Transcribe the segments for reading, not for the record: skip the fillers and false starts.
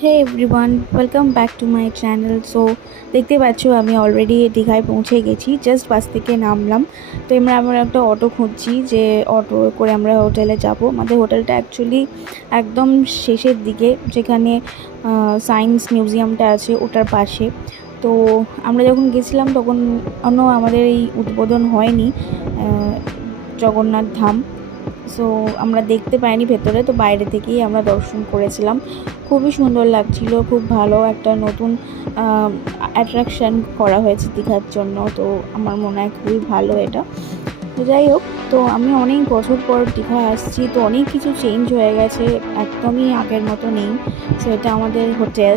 Hey everyone, welcome back to my channel. So দেখতে পাচ্ছ আমি অলরেডি দীঘায় পৌঁছে গেছি, জাস্ট বাস থেকে নামলাম। তো আমরা একটা অটো খুঁজছি, যে অটো করে আমরা হোটেলে যাব। আমাদের হোটেলটা অ্যাকচুয়ালি একদম শেষের দিকে, যেখানে সায়েন্স মিউজিয়ামটা আছে ওটার পাশে। তো আমরা যখন গেছিলাম তখন আমাদের এই উদ্বোধন হয়নি জগন্নাথ ধাম। সো আমরা দেখতে পাইনি ভেতরে, তো বাইরে থেকেই আমরা দর্শন করেছিলাম। খুবই সুন্দর লাগছিল, খুব ভালো একটা নতুন অ্যাট্রাকশান করা হয়েছে দীঘার জন্য। তো আমার মনে হয় খুবই ভালো এটা। তো যাই হোক, তো আমি অনেক বছর পর দীঘা আসছি, তো অনেক কিছু চেঞ্জ হয়ে গেছে, একদমই আগের মতো নেই। সো এটা আমাদের হোটেল,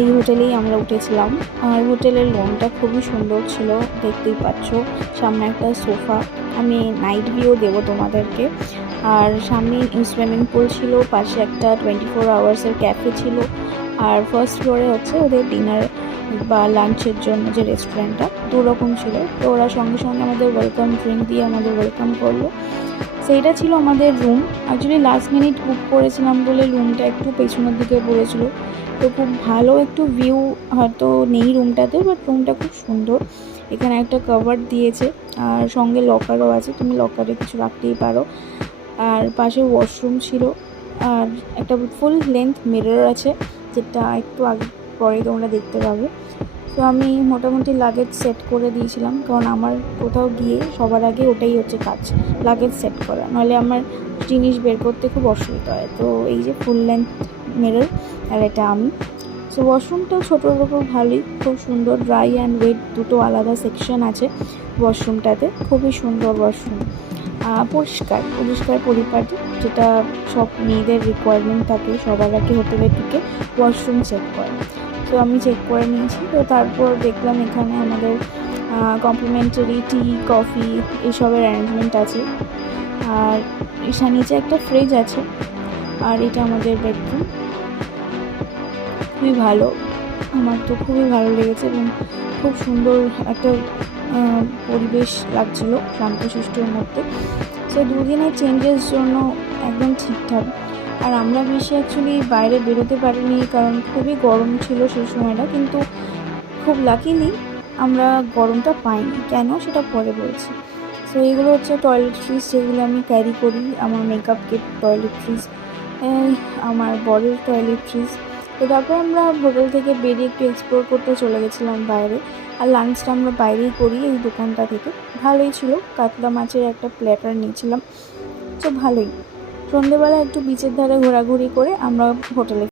এই হোটেলেই আমরা উঠেছিলাম। আর হোটেলের রুমটা খুবই সুন্দর ছিল, দেখতেই পাচ্ছ। সামনে একটা সোফা, আমি নাইট ভিউ দেবো তোমাদেরকে। আর সামনে সুইমিং পুল ছিল, পাশে একটা 24 আওয়ার্সের ক্যাফে ছিল। আর ফার্স্ট ফ্লোরে হচ্ছে ওদের ডিনার বা লাঞ্চের জন্য যে রেস্টুরেন্টটা, দুরকম ছিল। তো ওরা সঙ্গে সঙ্গে আমাদের ওয়েলকাম ড্রিঙ্ক দিয়ে আমাদের ওয়েলকাম করলো। সেইটা ছিল আমাদের রুম। অ্যাকচুয়ালি লাস্ট মিনিট বুক করেছিলাম বলে রুমটা একটু পেছনের দিকে পড়েছিল। তো খুব ভালো একটু ভিউ হয়তো নেই রুমটাতে, বাট রুমটা খুব সুন্দর। এখানে একটা কভার দিয়েছে, আর সঙ্গে লকারও আছে, তুমি লকারে কিছু রাখতেই পারো। আর পাশে ওয়াশরুম ছিল, আর একটা ফুল লেন্থ মিরর আছে, যেটা একটু আগে পরে তোমরা দেখতে পাবে। তো আমি মোটামুটি লাগেজ সেট করে দিয়েছিলাম, কারণ আমার কোথাও গিয়ে সবার আগে ওটাই হচ্ছে কাজ, লাগেজ সেট করা, নাহলে আমার জিনিস বের করতে খুব অসুবিধা হয়। তো এই যে ফুল লেন্থ মিরর, আর এটা আমি। সো ওয়াশরুমটাও ছোটোর ওপর ভালোই, খুব সুন্দর। ড্রাই অ্যান্ড ওয়েট দুটো আলাদা সেকশন আছে ওয়াশরুমটাতে, খুবই সুন্দর ওয়াশরুম। পরিষ্কার পরিষ্কার পরিপাটি, যেটা সব মেয়েদের রিকোয়ারমেন্ট থাকে সবার আগে হোটেলে ঢুকে ওয়াশরুম চেক করা। তো আমি চেক করে নিয়েছি। তো তারপর দেখলাম এখানে আমাদের কমপ্লিমেন্টারি টি, কফি এইসবের অ্যারেঞ্জমেন্ট আছে। আর এখানে নিচে একটা ফ্রিজ আছে। আর এটা আমাদের বেডরুম, খুবই ভালো, আমার তো খুবই ভালো লেগেছে। এবং খুব সুন্দর একটা পরিবেশ লাগছিল শান্তশিষ্টর মধ্যে। সো দুদিনের চেঞ্জের জন্য একদম ঠিকঠাক। আর আমরা বেশি অ্যাকচুয়ালি বাইরে বেরোতে পারিনি, কারণ খুবই গরম ছিল সেই সময়টা। কিন্তু খুব লাকিলি আমরা গরমটা পাইনি, কেন সেটা পরে বলছি। সো এগুলো হচ্ছে টয়লেট্রিজ, যেগুলো আমি ক্যারি করি, আমার মেকআপ কিট, টয়লেট্রিজ, আমার বরের টয়লেট্রিজ। তো তারপর আমরা হোটেল থেকে বেরিয়ে একটু এক্সপ্লোর করতে চলে গেছিলাম বাইরে। আর লাঞ্চটা আমরা বাইরেই করি, এই দোকানটা থেকে। ভালোই ছিল, কাতলা মাছের একটা প্ল্যাটার নিয়েছিলাম। তো ভালোই। সন্ধেবেলা একটু বিচের ধারে ঘোরাঘুরি করে আমরা হোটেলে